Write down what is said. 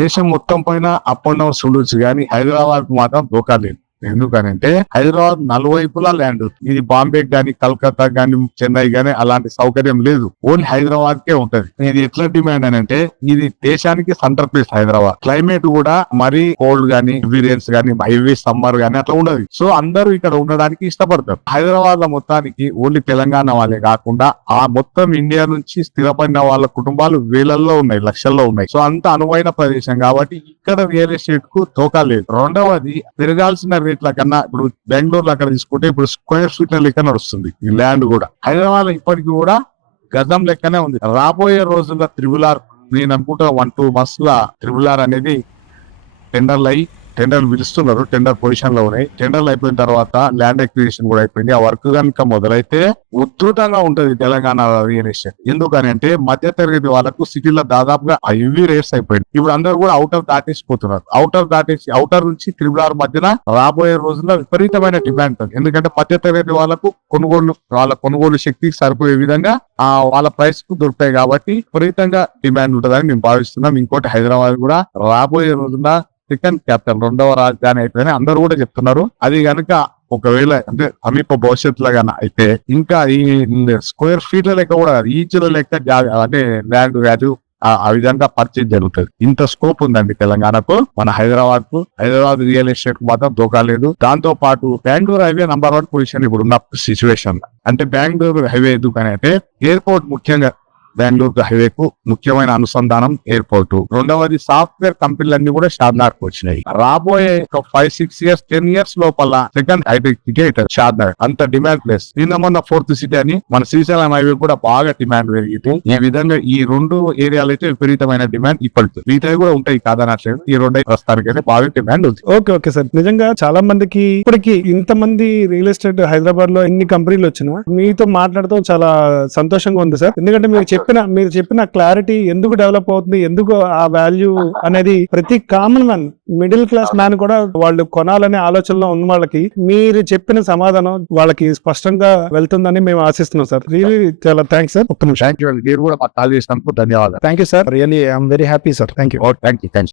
దేశం మొత్తం పైన అప్ అండ్ డౌన్స్ ఉండొచ్చు కానీ హైదరాబాద్ మాత్రం దోకా లేదు. ఎందుకనంటే హైదరాబాద్ నలువైపులా ల్యాండ్. ఇది బాంబే గానీ, కలకత్తా గానీ, చెన్నై గానీ అలాంటి సౌకర్యం లేదు. ఓన్లీ హైదరాబాద్ కే ఉంటది. ఇది ఎట్లా డిమాండ్ అని అంటే ఇది దేశానికి సెంటర్ ప్లేస్ హైదరాబాద్. క్లైమేట్ కూడా మరీ కోల్డ్ గానీ, ఎక్స్పీరియన్స్ గానీ, హైవీ సమ్మర్ గానీ అట్లా ఉండదు. సో అందరూ ఇక్కడ ఉండడానికి ఇష్టపడతారు. హైదరాబాద్ లో మొత్తానికి ఓన్లీ తెలంగాణ వాళ్ళే కాకుండా ఆ మొత్తం ఇండియా నుంచి స్థిరపడిన వాళ్ళ కుటుంబాలు వేలల్లో ఉన్నాయి, లక్షల్లో ఉన్నాయి. సో అంత అనువైన ప్రదేశం కాబట్టి ఇక్కడ రియల్ ఎస్టేట్ కు తోకా లేదు. రెండవది పెరగాల్సిన రేట్ల కన్నా ఇప్పుడు బెంగళూరు అక్కడ తీసుకుంటే ఇప్పుడు స్క్వేర్ ఫీట్ లెక్క నడుస్తుంది ఈ ల్యాండ్ కూడా. హైదరాబాద్ లో ఇప్పటికి కూడా గజం లెక్కనే ఉంది. రాబోయే రోజుల్లో త్రిబుల్ ఆర్ నేను అనుకుంటా 1-2 months లా త్రిబుల్ ఆర్ అనేది టెండర్లు పిలుస్తున్నారు. టెండర్ పొజిషన్ లో ఉన్నాయి. టెండర్లు అయిపోయిన తర్వాత ల్యాండ్ ఎక్విజిషన్ కూడా అయిపోయింది. ఆ వర్క్ కనుక మొదలైతే ఉధృతంగా ఉంటది తెలంగాణ రియల్ ఎస్టేట్. ఎందుకని అంటే మధ్య తరగతి వాళ్ళకు సిటీలో దాదాపుగా హెవీ రేట్స్ అయిపోయింది. ఇప్పుడు అందరూ కూడా అవుటర్ దాటేసిపోతున్నారు. అవుటర్ నుంచి త్రిబుల్ ఆర్ మధ్యన రాబోయే రోజుల్లో విపరీతమైన డిమాండ్ ఉంది. ఎందుకంటే మధ్య తరగతి వాళ్ళకు వాళ్ళ కొనుగోలు శక్తికి సరిపోయే విధంగా వాళ్ళ ప్రైస్ కు దొరుకుతాయి కాబట్టి విపరీతంగా డిమాండ్ ఉంటుందని మేము భావిస్తున్నాం. ఇంకోటి హైదరాబాద్ కూడా రాబోయే రోజున సెకండ్ క్యాపిటల్, 2వ రాజధాని అయిపోయిందని అందరూ కూడా చెప్తున్నారు. అది కనుక ఒకవేళ అంటే సమీప భవిష్యత్తులో గాన అయితే ఇంకా ఈ స్క్వేర్ ఫీట్ల లెక్క కూడా ఈచ్ల లెక్క అంటే ల్యాండ్ వాల్యూ ఆ విధంగా పర్చేజ్ జరుగుతుంది. ఇంత స్కోప్ ఉందండి తెలంగాణకు, మన హైదరాబాద్ రియల్ ఎస్టేట్ కు మాత్రం దోకా లేదు. దాంతో పాటు బెంగళూరు హైవే నంబర్ 1 పొజిషన్ ఇప్పుడు ఉన్న సిచ్యువేషన్. అంటే బెంగళూరు హైవే ఎందుకని అంటే ఎయిర్పోర్ట్, ముఖ్యంగా బెంగళూరు హైవేకు ముఖ్యమైన అనుసంధానం ఎయిర్పోర్ట్. రెండవది సాఫ్ట్వేర్ కంపెనీలన్నీ కూడా షాద్నగర్ కు వచ్చినాయి. రాబోయే 5-6 years 10 years లోపల సెకండ్ హైటెక్ సిటీ అవుతుంది షాద్నగర్. అంత డిమాండ్ ప్లేస్. నిన్న మొన్న 4th సిటీ అని మన శ్రీశైలం హైవే కూడా బాగా డిమాండ్ పెరిగింది. ఈ విధంగా ఈ 2 ఏరియాలు అయితే విపరీతమైన డిమాండ్ ఇప్పటికి. మిగతావి కూడా ఉంటాయి కాదనట్లేదు. ఈ 2 ప్రస్తుతానికి అయితే బాగా డిమాండ్ ఉంది. Okay sir. నిజంగా చాలా మందికి ఇప్పటికి ఇంతమంది రియల్ ఎస్టేట్ హైదరాబాద్ లో ఎన్ని కంపెనీలు వచ్చినా మీతో మాట్లాడటం చాలా సంతోషంగా ఉంది సార్. ఎందుకంటే మీరు చెప్పిన క్లారిటీ ఎందుకు డెవలప్ అవుతుంది, ఎందుకు ఆ వాల్యూ అనేది ప్రతి common man, middle class man కూడా వాళ్ళు కొనాలనే ఆలోచనలో ఉన్న వాళ్ళకి మీరు చెప్పిన సమాధానం వాళ్ళకి స్పష్టంగా వెళ్తుందని మేము ఆశిస్తున్నాం సార్. రియల్లీ చాలా థ్యాంక్స్ సార్. ఒక్క నిమిషం. Thank you. మీరు కూడా మాకు కాల్ చేసినందుకు ధన్యవాదాలు. Thank you sir. Really I'm very happy sir. Thank you. Thank you.